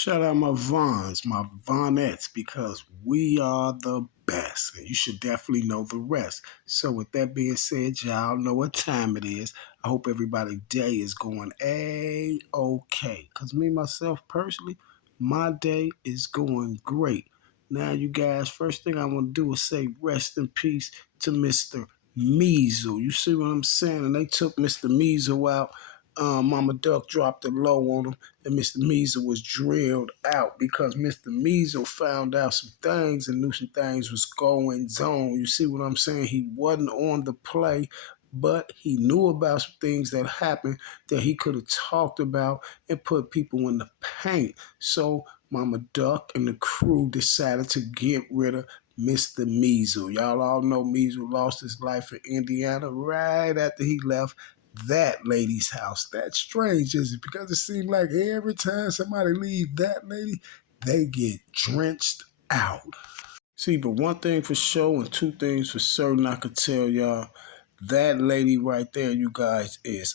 Shout out my Vons, my Vonettes, because we are the best. And you should definitely know the rest. So, with that being said, y'all know what time it is. I hope everybody's day is going A-OK. Because me, myself, personally, my day is going great. Now, you guys, first thing I want to do is say rest in peace to Mr. Measle. You see what I'm saying? And they took Mr. Measle out. Mama Duck dropped the low on him, and Mr. Measle was drilled out because Mr. Measle found out some things and knew some things was going on. You see what I'm saying? He wasn't on the play, but he knew about some things that happened that he could have talked about and put people in the paint. So Mama Duck and the crew decided to get rid of Mr. Measle. Y'all all know Measle lost his life in Indiana right after he left that lady's house. That's strange, is it? Because it seems like every time somebody leaves that lady, they get drenched out. See, but one thing for sure and two things for certain I could tell y'all. That lady right there, you guys, is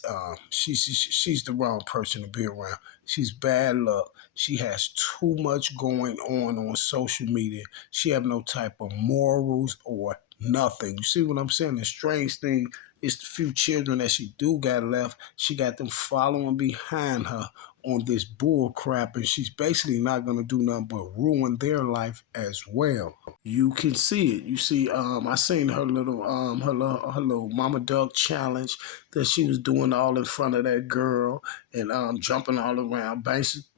she's the wrong person to be around. She's bad luck. She has too much going on social media. She have no type of morals or nothing. You see what I'm saying? The strange thing is the few children that she do got left, she got them following behind her on this bull crap, and she's basically not gonna do nothing but ruin their life as well. You can see it. You see, I seen her little Mama Duck challenge that she was doing all in front of that girl and jumping all around,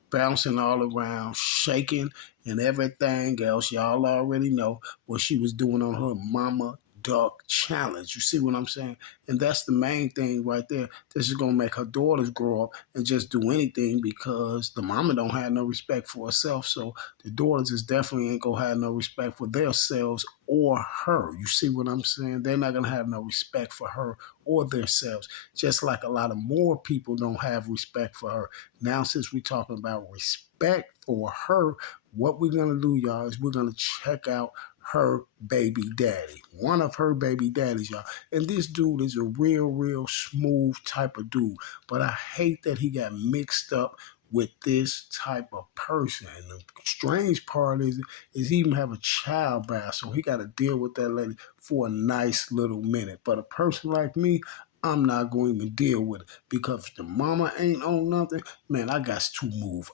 bouncing all around, shaking and everything else. Y'all already know what she was doing on her Mama Duck challenge. You see what I'm saying? And that's the main thing right there. This is gonna make her daughters grow up and just do anything because the mama don't have no respect for herself. So the daughters is definitely ain't gonna have no respect for themselves or her. You see what I'm saying? They're not gonna have no respect for her or themselves. Just like a lot of more people don't have respect for her. Now, since we're talking about respect for her, what we're gonna do, y'all, is we're gonna check out her baby daddy, one of her baby daddies, y'all. And this dude is a real smooth type of dude. But I hate that he got mixed up with this type of person. And the strange part is he even have a child by, so he got to deal with that lady for a nice little minute. But a person like me, I'm not going to deal with it because if the mama ain't on nothing, man, I got to move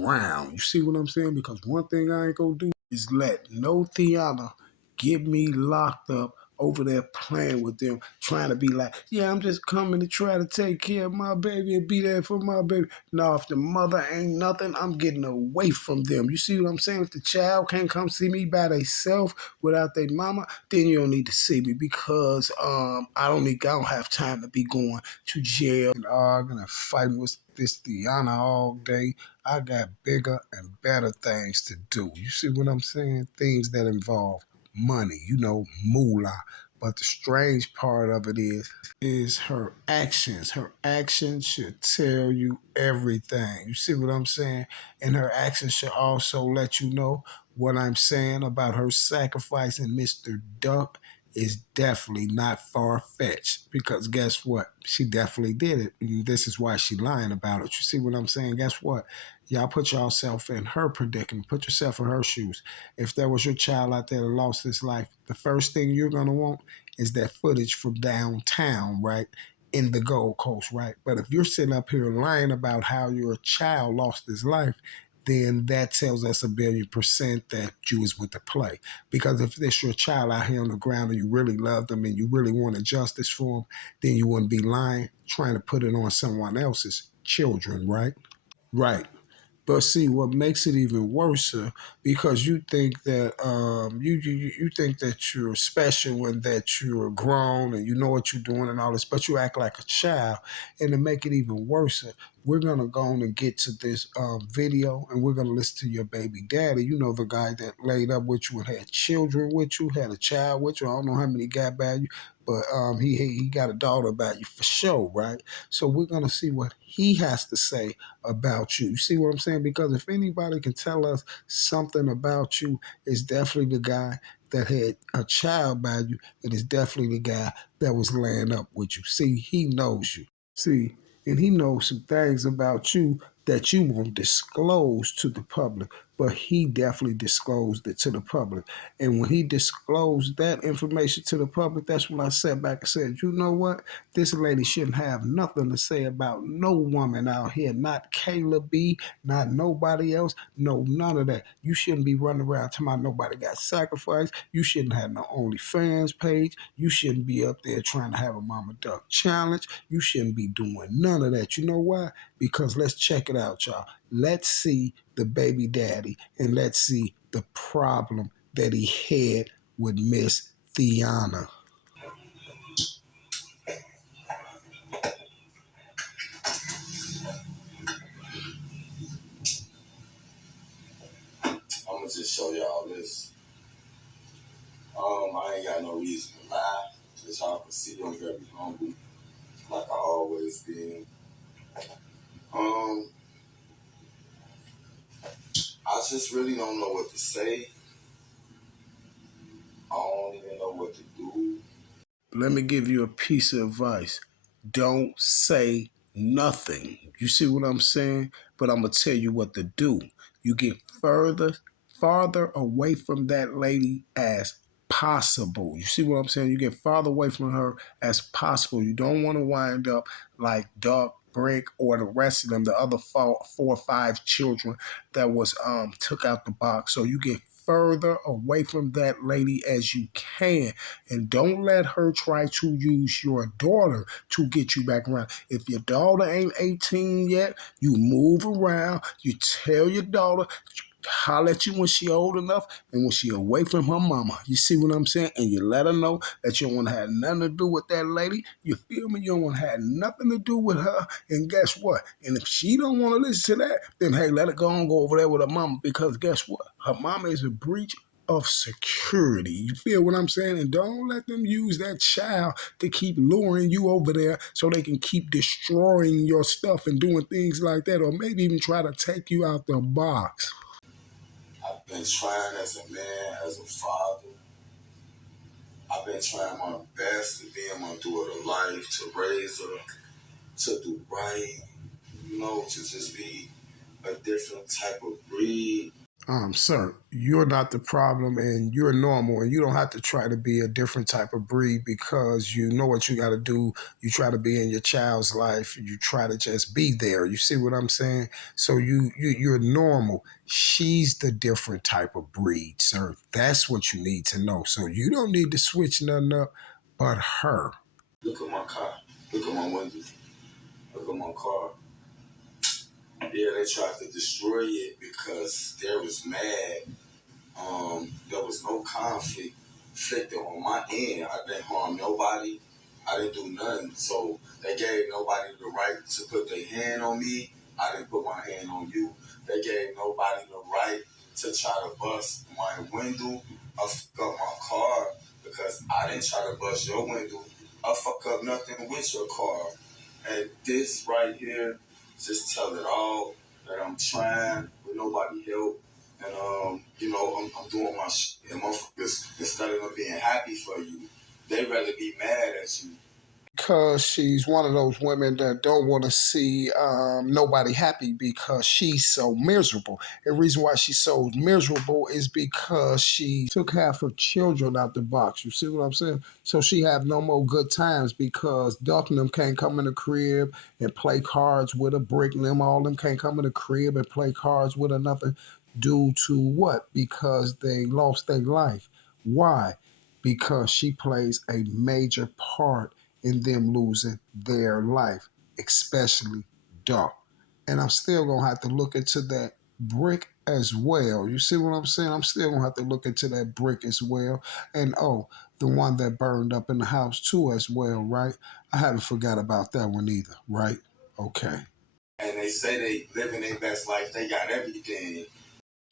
around. You see what I'm saying? Because one thing I ain't gonna do is let no Tiana get me locked up over there playing with them, trying to be like, yeah, I'm just coming to try to take care of my baby and be there for my baby. No, if the mother ain't nothing, I'm getting away from them. You see what I'm saying? If the child can't come see me by themselves without their mama, then you don't need to see me because I don't have time to be going to jail and arguing and fighting with this Tiana all day. I got bigger and better things to do. You see what I'm saying? Things that involve money, moolah. But the strange part of it is her actions. Her actions should tell you everything. You see what I'm saying? And her actions should also let you know what I'm saying about her sacrificing Mr. Duck is definitely not far-fetched because guess what? She definitely did it. And this is why she lying about it. You see what I'm saying? Guess what? Y'all put yourself in her predicament. Put yourself in her shoes. If there was your child out there that lost his life, the first thing you're going to want is that footage from downtown, right? In the Gold Coast, right? But if you're sitting up here lying about how your child lost his life, then that tells us 1,000,000,000% that you was with the play. Because if it's your child out here on the ground and you really love them and you really wanted justice for them, then you wouldn't be lying, trying to put it on someone else's children, right? Right. But see, what makes it even worse, because you think that you think that you're special and that you're grown and you know what you're doing and all this, but you act like a child. And to make it even worse, we're gonna go on and get to this video, and we're gonna listen to your baby daddy. You know, the guy that laid up with you and had children with you, had a child with you. I don't know how many got by you, but he got a daughter by you for sure, right? So we're gonna see what he has to say about you. You see what I'm saying? Because if anybody can tell us something about you, it's definitely the guy that had a child by you. It is definitely the guy that was laying up with you. See, he knows you. See, and he knows some things about you that you won't disclose to the public, but he definitely disclosed it to the public. And when he disclosed that information to the public, that's when I sat back and said, you know what? This lady shouldn't have nothing to say about no woman out here, not Kayla B, not nobody else. No, none of that. You shouldn't be running around talking about nobody got sacrificed. You shouldn't have no OnlyFans page. You shouldn't be up there trying to have a Mama Duck challenge. You shouldn't be doing none of that. You know why? Because let's check it out, y'all. Let's see the baby daddy and let's see the problem that he had with Miss Theana. I'm gonna just show y'all this. I ain't got no reason to lie. As y'all can see, I'm very humble, like I always been. Um, I just really don't know what to say. I don't even know what to do. Let me give you a piece of advice. Don't say nothing. You see what I'm saying? But I'm gonna tell you what to do. You get farther away from that lady as possible. You see what I'm saying? You get farther away from her as possible. You don't want to wind up like Doc Brick or the rest of them, the other four or five children that was took out the box. So you get further away from that lady as you can, and don't let her try to use your daughter to get you back around. If your daughter ain't 18 yet, you move around, you tell your daughter, holler at you when she old enough and when she away from her mama. You see what I'm saying? And you let her know that you don't want to have nothing to do with that lady. You feel me? You don't want to have nothing to do with her. And guess what? And if she don't want to listen to that, then hey, let her go and go over there with her mama, because guess what? Her mama is a breach of security. You feel what I'm saying? And don't let them use that child to keep luring you over there so they can keep destroying your stuff and doing things like that, or maybe even try to take you out the box. I've been trying as a man, as a father. I've been trying my best to be in my daughter's life, to raise her, to do right, to just be a different type of breed. Sir, you're not the problem and you're normal, and you don't have to try to be a different type of breed because you know what you got to do. You try to be in your child's life. You try to just be there. You see what I'm saying? So you're normal. She's the different type of breed, sir. That's what you need to know. So you don't need to switch nothing up but her. Look at my car. Look at my window. Look at my car. Yeah, they tried to destroy it because they was mad. There was no conflict inflicted on my end. I didn't harm nobody. I didn't do nothing. So they gave nobody the right to put their hand on me. I didn't put my hand on you. They gave nobody the right to try to bust my window or fuck up my car because I didn't try to bust your window or fuck up nothing with your car. And this right here just tell it all that I'm trying with nobody help. And I'm doing my shit. And motherfuckers, instead of them being happy for you, they rather be mad at you. Because she's one of those women that don't want to see nobody happy because she's so miserable. And the reason why she's so miserable is because she took half her children out the box. You see what I'm saying? So she have no more good times because Duck and them can't come in the crib and play cards with her. Brick and them, all them can't come in the crib and play cards with her. Nothing. Due to what? Because they lost their life. Why? Because she plays a major part in them losing their life, especially Doc. And I'm still gonna have to look into that brick as well. You see what I'm saying? I'm still gonna have to look into that brick as well. And oh, the one that burned up in the house too as well, right? I haven't forgot about that one either, right? Okay. And they say they living their best life. They got everything.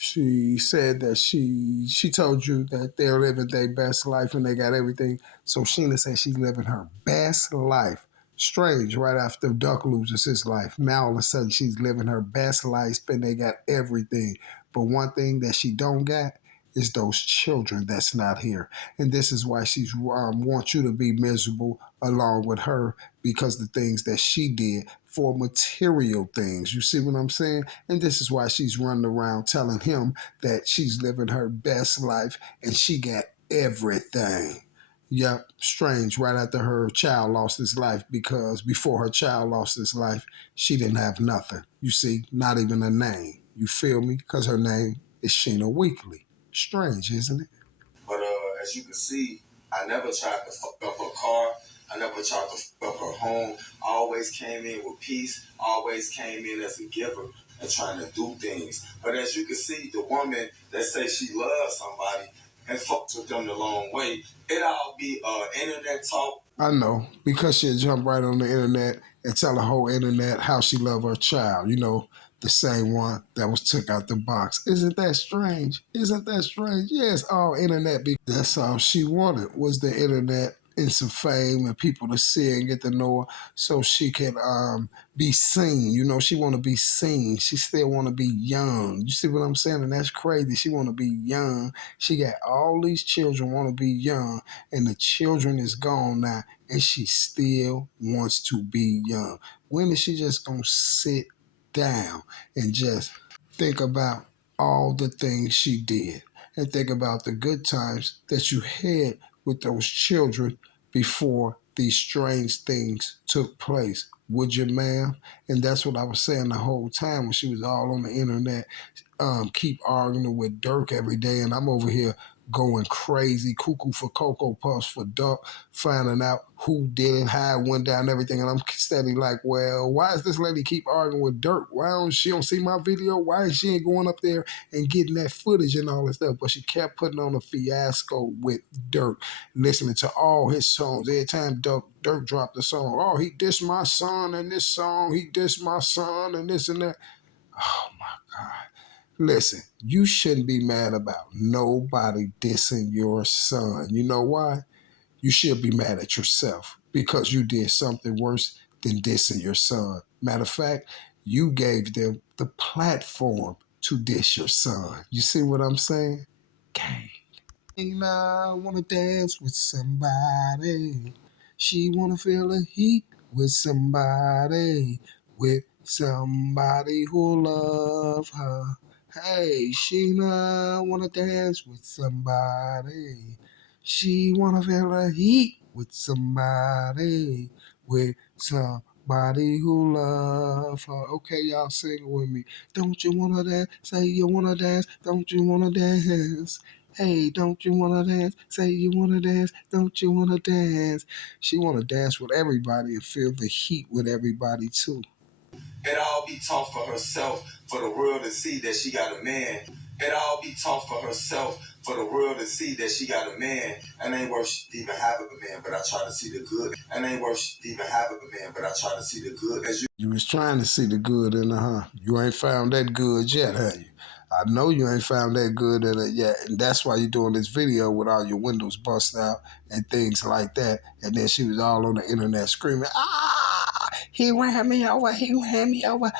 She said that she told you that they're living their best life and they got everything. So Sheena said she's living her best life. Strange, right after Duck loses his life. Now all of a sudden she's living her best life and they got everything. But one thing that she don't got It's those children that's not here. And this is why she's wants you to be miserable along with her, because the things that she did for material things. You see what I'm saying? And this is why she's running around telling him that she's living her best life and she got everything. Yep, strange. Right after her child lost his life, because before her child lost his life, she didn't have nothing. You see, not even a name. You feel me? Because her name is Sheena Weekly. Strange, isn't it? But as you can see, I never tried to fuck up her car. I never tried to fuck up her home. I always came in with peace. I always came in as a giver and trying to do things. But as you can see, the woman that says she loves somebody and fucks with them the long way, it all be internet talk. I know, because she'll jump right on the internet and tell the whole internet how she love her child. You know, the same one that was took out the box. Isn't that strange? Isn't that strange? Yes, all internet. That's all she wanted, was the internet and some fame and people to see her and get to know her, so she can be seen. You know, she want to be seen. She still want to be young. You see what I'm saying? And that's crazy. She want to be young. She got all these children want to be young, and the children is gone now, and she still wants to be young. When is she just gonna sit down and just think about all the things she did, and think about the good times that you had with those children before these strange things took place? Would you, ma'am? And that's what I was saying the whole time when she was all on the internet, keep arguing with Dirk every day, and I'm over here going crazy, cuckoo for Cocoa Puffs for Duck, finding out who did it, how it went down, everything. And I'm steady like, well, why is this lady keep arguing with Dirk? Why don't she don't see my video? Why is she ain't going up there and getting that footage and all this stuff? But she kept putting on a fiasco with Dirk, listening to all his songs. Every time Dirk dropped a song, oh, he dissed my son in this song, he dissed my son and this and that. Oh my God. Listen, you shouldn't be mad about nobody dissing your son. You know why? You should be mad at yourself because you did something worse than dissing your son. Matter of fact, you gave them the platform to diss your son. You see what I'm saying? Gang. I wanna dance with somebody. She wanna feel the heat with somebody. With somebody who love her. Hey, Sheena, wanna dance with somebody. She wanna feel the heat with somebody. With somebody who love her. Okay, y'all sing it with me. Don't you wanna dance? Say you wanna dance. Don't you wanna dance? Hey, don't you wanna dance? Say you wanna dance. Don't you wanna dance? She wanna dance with everybody and feel the heat with everybody too. It all be taught for herself for the world to see that she got a man. It all be taught for herself for the world to see that she got a man. And ain't worth even having a man, but I try to see the good. And ain't worth even having a man, but I try to see the good. As You was trying to see the good in her, huh? You ain't found that good yet, have you? I know you ain't found that good in it yet, and that's why you're doing this video with all your windows bust out and things like that. And then she was all on the internet screaming, "Ah, he ran me over, he ran me over,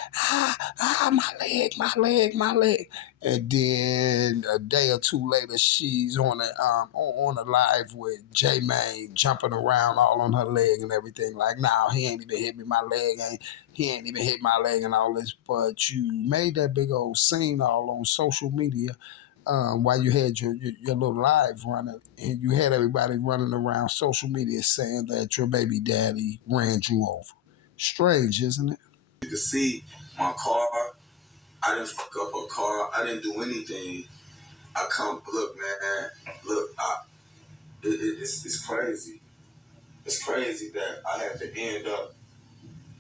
my leg, my leg, my leg." And then a day or two later, she's on a live with J Mane jumping around all on her leg and everything. Like, nah, he ain't even hit me, my leg ain't. He ain't even hit my leg and all this, but you made that big old scene all on social media, while you had your little live running, and you had everybody running around social media saying that your baby daddy ran you over. Strange, isn't it? you can see my car, I didn't fuck up her car. I didn't do anything. I come, look, man, look, it's crazy. It's crazy that I had to end up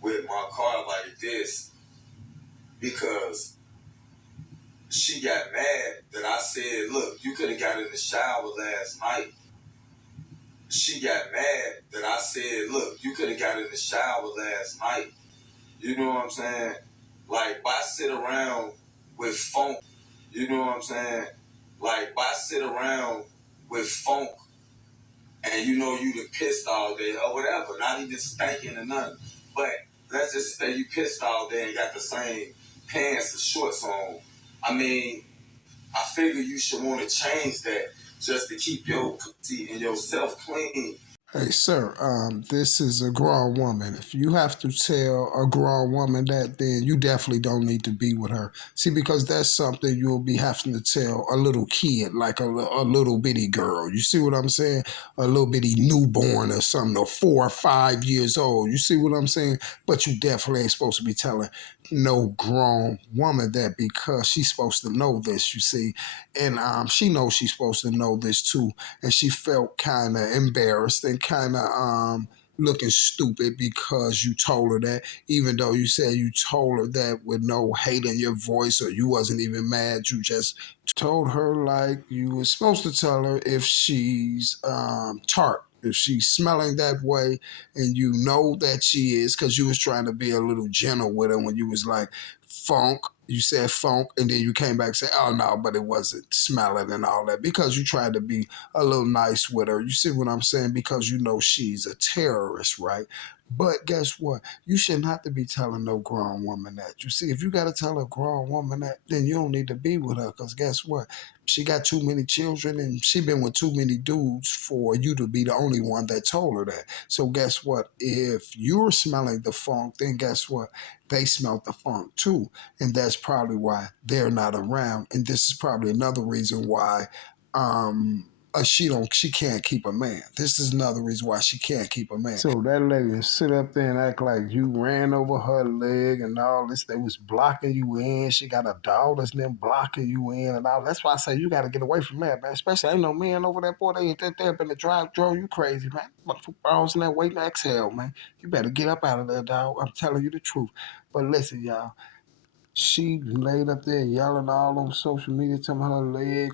with my car like this because she got mad that I said, look, you could have got in the shower last night. She got mad that I said, look, you could have got in the shower last night. You know what I'm saying? Like, why sit around with funk? You know what I'm saying? Like, why sit around with funk and you know you done pissed all day or whatever, not even spanking or nothing. But let's just say you pissed all day and got the same pants and shorts on. I mean, I figure you should want to change that just to keep your pussy and yourself clean. Hey, sir, this is a grown woman. If you have to tell a grown woman that, then you definitely don't need to be with her. See, because that's something you'll be having to tell a little kid, like a little bitty girl. You see what I'm saying? A little bitty newborn or something, or 4 or 5 years old. You see what I'm saying? But you definitely ain't supposed to be telling no grown woman that, because she's supposed to know this, you see. And she knows she's supposed to know this too, and she felt kind of embarrassed and kind of looking stupid because you told her that, even though you said you told her that with no hate in your voice, or you wasn't even mad. You just told her like you were supposed to tell her if she's tart, if she's smelling that way, and you know that she is, because you was trying to be a little gentle with her when you was like, funk. You said funk, and then you came back and said, oh no, but it wasn't smelling and all that, because you tried to be a little nice with her. You see what I'm saying? Because you know she's a terrorist, right? But guess what? You shouldn't have to be telling no grown woman that. You see, if you got to tell a grown woman that, then you don't need to be with her. Because guess what? She got too many children, and she been with too many dudes for you to be the only one that told her that. So guess what? If you're smelling the funk, then guess what? They smelt the funk too. And that's probably why they're not around. And this is probably another reason why she can't keep a man. This is another reason why she can't keep a man. So that lady sit up there and act like you ran over her leg and all this. They was blocking you in. She got a dog that's them blocking you in and all. That's why I say you got to get away from that, man. Especially ain't no men over there, boy. They ain't that there been the drive drove you crazy, man. Motherfuckers in that waiting to exhale, man. You better get up out of there, dog. I'm telling you the truth. But listen, y'all. She laid up there yelling all on social media, talking about her leg.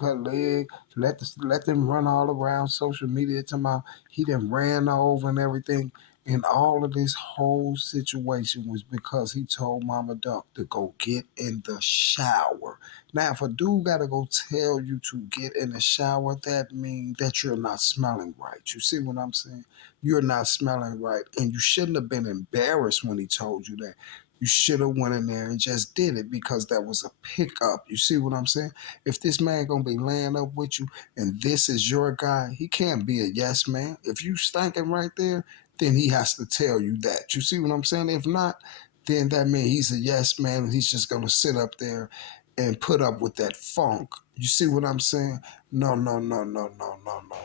Let them run all around social media, talking about he done ran her over and everything. And all of this whole situation was because he told Mama Duck to go get in the shower. Now, if a dude gotta go tell you to get in the shower, that means that you're not smelling right. You see what I'm saying? You're not smelling right, and you shouldn't have been embarrassed when he told you that. You should have went in there and just did it, because that was a pickup. You see what I'm saying? If this man gonna be laying up with you and this is your guy, he can't be a yes man. If you stinking right there, then he has to tell you that. You see what I'm saying? If not, then that means he's a yes man and he's just gonna sit up there and put up with that funk. You see what I'm saying? No, no, no, no, no, no, no.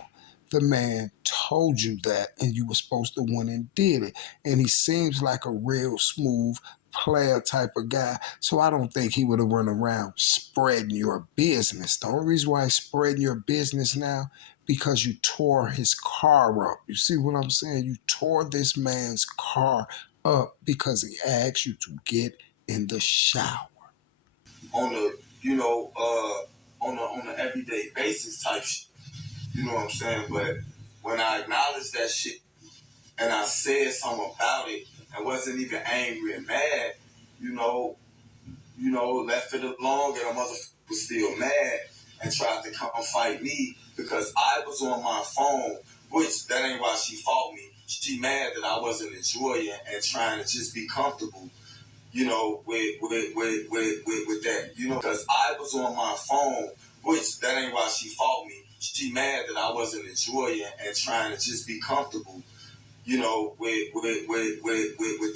The man told you that, and you were supposed to went and did it. And he seems like a real smooth player type of guy. So I don't think he would have run around spreading your business. The only reason why he's spreading your business now, because you tore his car up. You see what I'm saying? You tore this man's car up because he asked you to get in the shower. On the, on the everyday basis type shit. You know what I'm saying? But when I acknowledged that shit and I said something about it and wasn't even angry and mad, you know, left it alone, and a motherfucker was still mad and tried to come fight me because I was on my phone, which that ain't why she fought me. She mad that I wasn't enjoying and trying to just be comfortable, with that, because I was on my phone, which that ain't why she fought me. She mad that I wasn't enjoying and trying to just be comfortable, with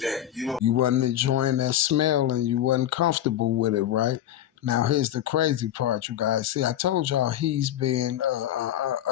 that, You wasn't enjoying that smell and you wasn't comfortable with it, right? Now here's the crazy part, you guys. See, I told y'all he's been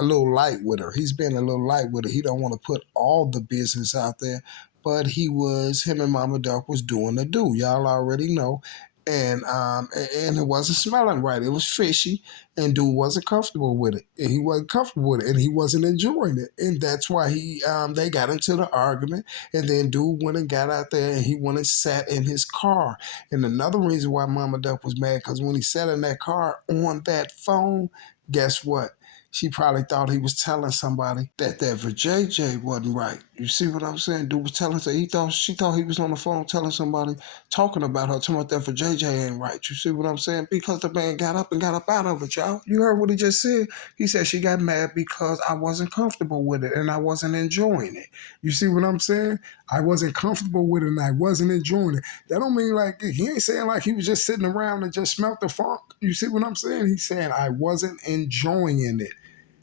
a little light with her. He's been a little light with her. He don't want to put all the business out there, but him and Mama Duck was doing the do. Y'all already know. And it wasn't smelling right. It was fishy, and dude wasn't comfortable with it. And he wasn't comfortable with it, and he wasn't enjoying it. And that's why they got into the argument. And then dude went and got out there and he went and sat in his car. And another reason why Mama Duck was mad, because when he sat in that car on that phone, guess what? She probably thought he was telling somebody that for JJ wasn't right. You see what I'm saying? Dude was telling her she thought he was on the phone telling somebody, talking about her, talking about that for JJ ain't right. You see what I'm saying? Because the man got up and got up out of it, y'all. You heard what he just said? He said she got mad because I wasn't comfortable with it and I wasn't enjoying it. You see what I'm saying? I wasn't comfortable with it and I wasn't enjoying it. That don't mean like he ain't saying like he was just sitting around and just smelt the funk. You see what I'm saying? He's saying I wasn't enjoying it.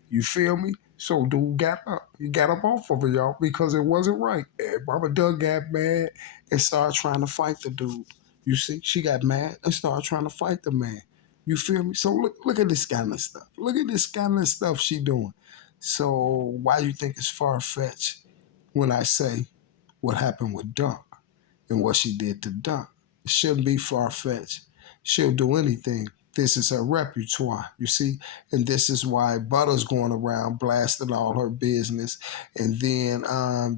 You feel me? So dude got up. He got up off of it, y'all, because it wasn't right. And Barbara Doug got mad and started trying to fight the dude. You see, she got mad and started trying to fight the man. You feel me? So look at this kind of stuff. Look at this kind of stuff she doing. So why you think it's far fetched when I say what happened with Duck and what she did to Duck? It shouldn't be far fetched. She'll do anything. This is her repertoire, you see, and this is why Butter's going around blasting all her business. And then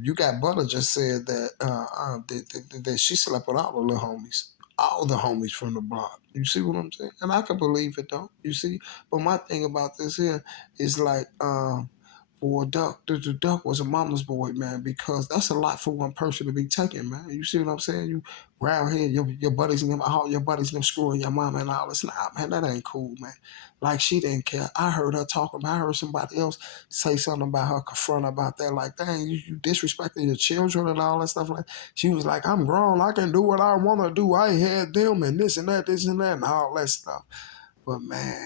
you got Butter just said that she slept with all the little homies, all the homies from the block. You see what I'm saying? And I can believe it though. You see, but my thing about this here is like boy, the Duck was a mama's boy, man, because that's a lot for one person to be taking, man. You see what I'm saying? You round here, your buddies and them, all your buddies and them screwing your mama and all this. Nah, man, that ain't cool, man. Like she didn't care. I heard her talking. I heard somebody else say something about her, confront her about that. Like, dang, you disrespecting your children and all that stuff. Like, she was like, I'm grown. I can do what I want to do. I had them and this and that, and all that stuff. But man,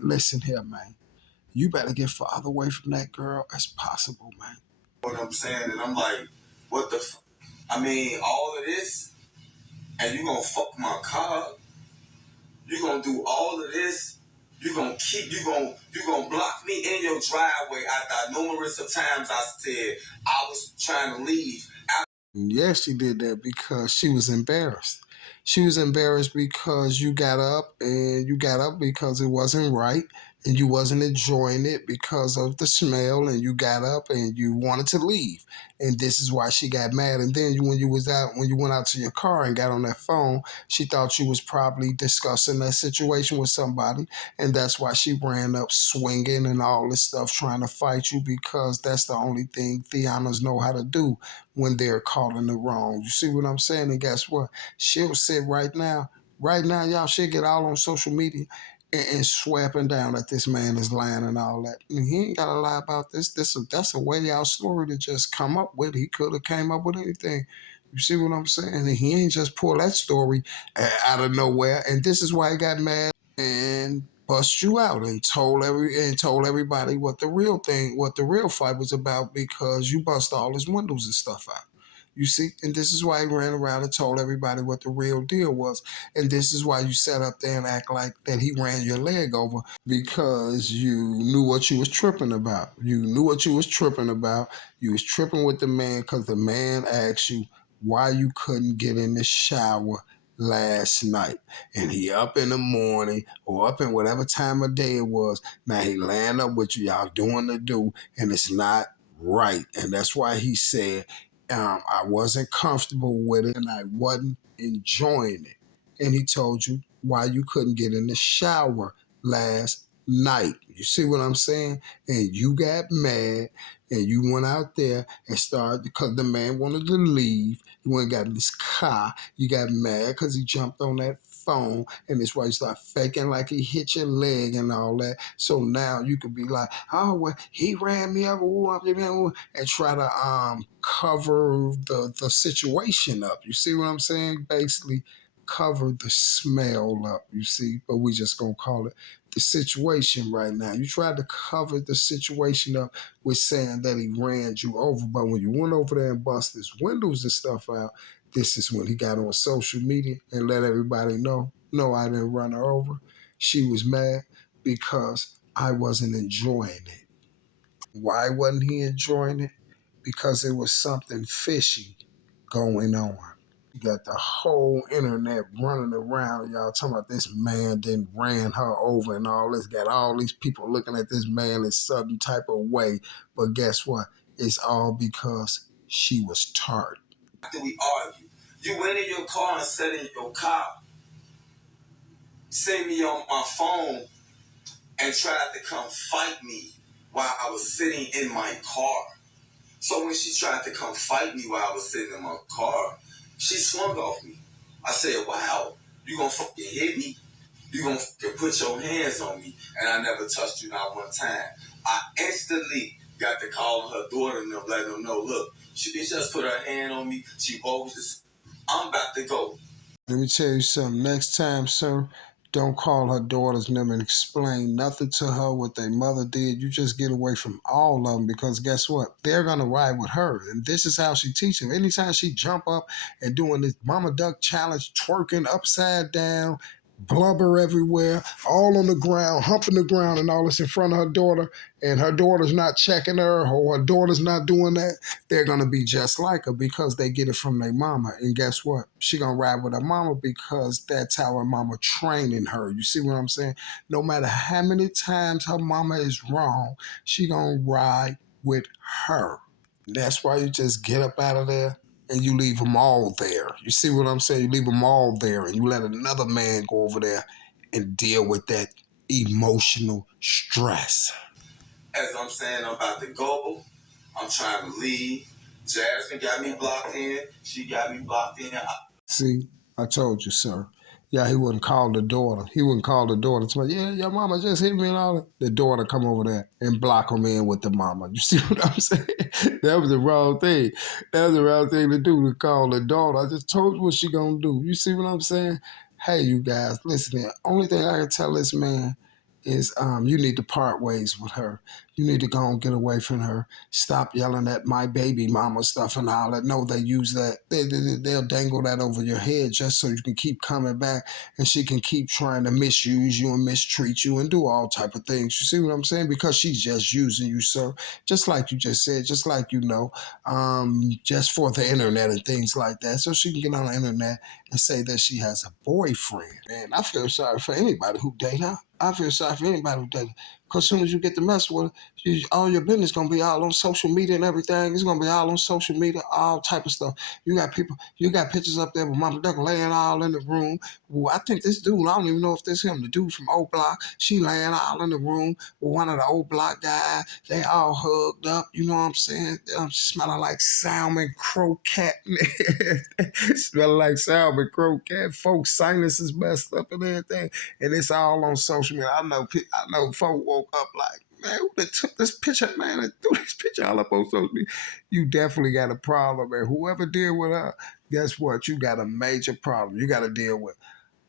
listen here, man. You better get farther away from that girl as possible, man. What I'm saying, and I'm like, what the? I mean, all of this, and you gonna fuck my car? You gonna do all of this? You gonna block me in your driveway after numerous of times I said I was trying to leave. Yes, she did that because she was embarrassed. She was embarrassed because you got up because it wasn't right and you wasn't enjoying it because of the smell and you got up and you wanted to leave. And this is why she got mad. And then when you went out to your car and got on that phone, she thought you was probably discussing that situation with somebody. And that's why she ran up swinging and all this stuff trying to fight you because that's the only thing Theanas know how to do when they're caught in the wrong. You see what I'm saying? And guess what? She'll sit right now, y'all, she'll get all on social media and swapping down that this man is lying and all that. And he ain't got to lie about this. That's a way out story to just come up with. He could have came up with anything. You see what I'm saying? And he ain't just pull that story out of nowhere. And this is why he got mad and bust you out and told everybody what the real fight was about because you bust all his windows and stuff out. You see, and this is why he ran around and told everybody what the real deal was. And this is why you sat up there and act like that he ran your leg over because you knew what you was tripping about. You knew what you was tripping about. You was tripping with the man because the man asked you why you couldn't get in the shower last night. And he up in the morning or up in whatever time of day it was. Now he laying up with you, y'all doing the do, and it's not right. And that's why he said, I wasn't comfortable with it and I wasn't enjoying it. And he told you why you couldn't get in the shower last night. You see what I'm saying? And you got mad and you went out there and started because the man wanted to leave. You went and got in his car. You got mad because he jumped on that phone, and that's why you start faking like he hit your leg and all that. So now you could be like, oh well, he ran me over, and try to cover the situation up. You see what I'm saying? Basically, cover the smell up. You see, but we just gonna call it the situation right now. You tried to cover the situation up with saying that he ran you over, but when you went over there and bust his windows and stuff out, this is when he got on social media and let everybody know, no, I didn't run her over. She was mad because I wasn't enjoying it. Why wasn't he enjoying it? Because it was something fishy going on. You got the whole internet running around, y'all talking about this man then ran her over and all this. Got all these people looking at this man in some type of way. But guess what? It's all because she was tart. After we argued, you went in your car and sat in your car, sent me on my phone, and tried to come fight me while I was sitting in my car. So when she tried to come fight me while I was sitting in my car, she swung off me. I said, wow, you gonna fucking hit me? You gonna fucking put your hands on me? And I never touched you not one time. I instantly got to call her daughter and let them know, look, she just put her hand on me. She always just, I'm about to go. Let me tell you something. Next time, sir, don't call her daughter's name and explain nothing to her what their mother did. You just get away from all of them because guess what? They're going to ride with her. And this is how she teaches them. Anytime she jump up and doing this mama duck challenge, twerking upside down, blubber everywhere, all on the ground, humping the ground and all this in front of her daughter, and her daughter's not checking her or her daughter's not doing that, they're gonna be just like her because they get it from their mama. And guess what? She gonna ride with her mama because that's how her mama training her. You see what I'm saying? No matter how many times her mama is wrong, she gonna ride with her. That's why you just get up out of there and you leave them all there. You see what I'm saying? You leave them all there and you let another man go over there and deal with that emotional stress. As I'm saying, I'm about to go. I'm trying to leave. Jasmine got me blocked in. She got me blocked in. See, I told you, sir. Yeah, he wouldn't call the daughter. He wouldn't call the daughter. To me, yeah, your mama just hit me and all that. The daughter come over there and block him in with the mama. You see what I'm saying? That was the wrong thing. That was the wrong thing to do, to call the daughter. I just told you what she gonna do. You see what I'm saying? Hey, you guys, listen here. Only thing I can tell this man is you need to part ways with her. You need to go and get away from her. Stop yelling at my baby mama stuff and all that. No, they use that. They'll dangle that over your head just so you can keep coming back and she can keep trying to misuse you and mistreat you and do all type of things. You see what I'm saying? Because she's just using you, sir. Just like you just said, just like just for the internet and things like that. So she can get on the internet and say that she has a boyfriend. Man, I feel sorry for anybody who date her. I feel sorry for anybody who date her. Because as soon as you get to mess with her, all your business gonna be all on social media and everything. It's gonna be all on social media, all type of stuff. You got pictures up there with Mama Duck laying all in the room. Well, I think this dude, I don't even know if this him, the dude from O Block. She laying all in the room with one of the O Block guys. They all hugged up. You know what I'm saying? Smelling like salmon croquette. Smelling like salmon croquette. Folks' sinuses messed up and everything, and it's all on social media. I know. Folk woke up like, man, who that took this picture, man, and threw this picture all up on social media? You definitely got a problem, man. Whoever deal with her, guess what? You got a major problem. You got to deal with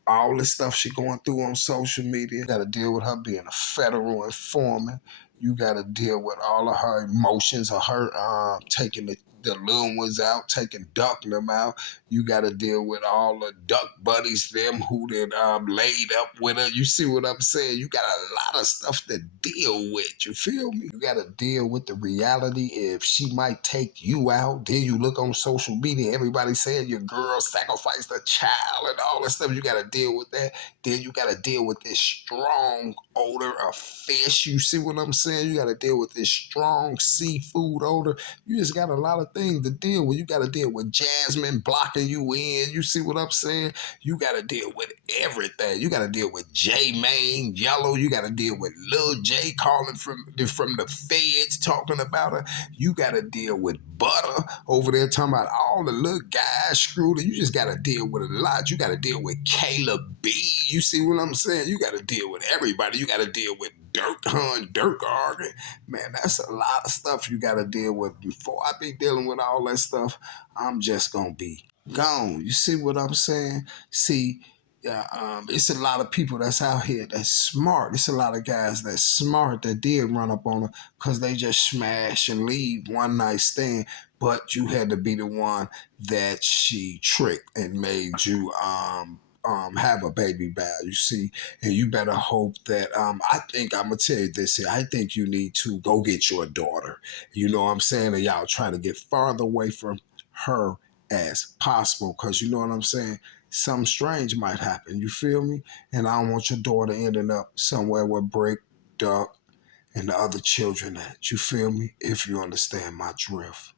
all the stuff she going through on social media. You got to deal with her being a federal informant. You got to deal with all of her emotions, or her taking the little ones out, ducking them out. You got to deal with all the duck buddies, them who did laid up with her. You see what I'm saying? You got a lot of stuff to deal with. You feel me? You got to deal with the reality if she might take you out. Then you look on social media, everybody saying your girl sacrificed a child and all that stuff. You got to deal with that. Then you got to deal with this strong odor of fish. You see what I'm saying? You got to deal with this strong seafood odor. You just got a lot of things to deal with. You got to deal with Jasmine blocking you in. You see what I'm saying? You got to deal with everything. You got to deal with J Main Yellow. You got to deal with Lil J calling from the feds talking about her. You got to deal with Butter over there talking about all the little guys screwed her. You just got to deal with a lot. You got to deal with Caleb B. You see what I'm saying? You got to deal with everybody. You got to deal with Dirk arguing. Man, that's a lot of stuff you got to deal with. Before I be dealing with all that stuff, I'm just going to be gone. You see what I'm saying? See, it's a lot of people that's out here that's smart. It's a lot of guys that's smart that did run up on her because they just smash and leave one night stand. But you had to be the one that she tricked and made you have a baby bow. You see, and you better hope that I think I'm gonna tell you this here. I think you need to go get your daughter. You know what I'm saying? And y'all trying to get farther away from her as possible, because you know what I'm saying? Something strange might happen. You feel me? And I don't want your daughter ending up somewhere with Break, Duck, and the other children at. You feel me? If you understand my drift.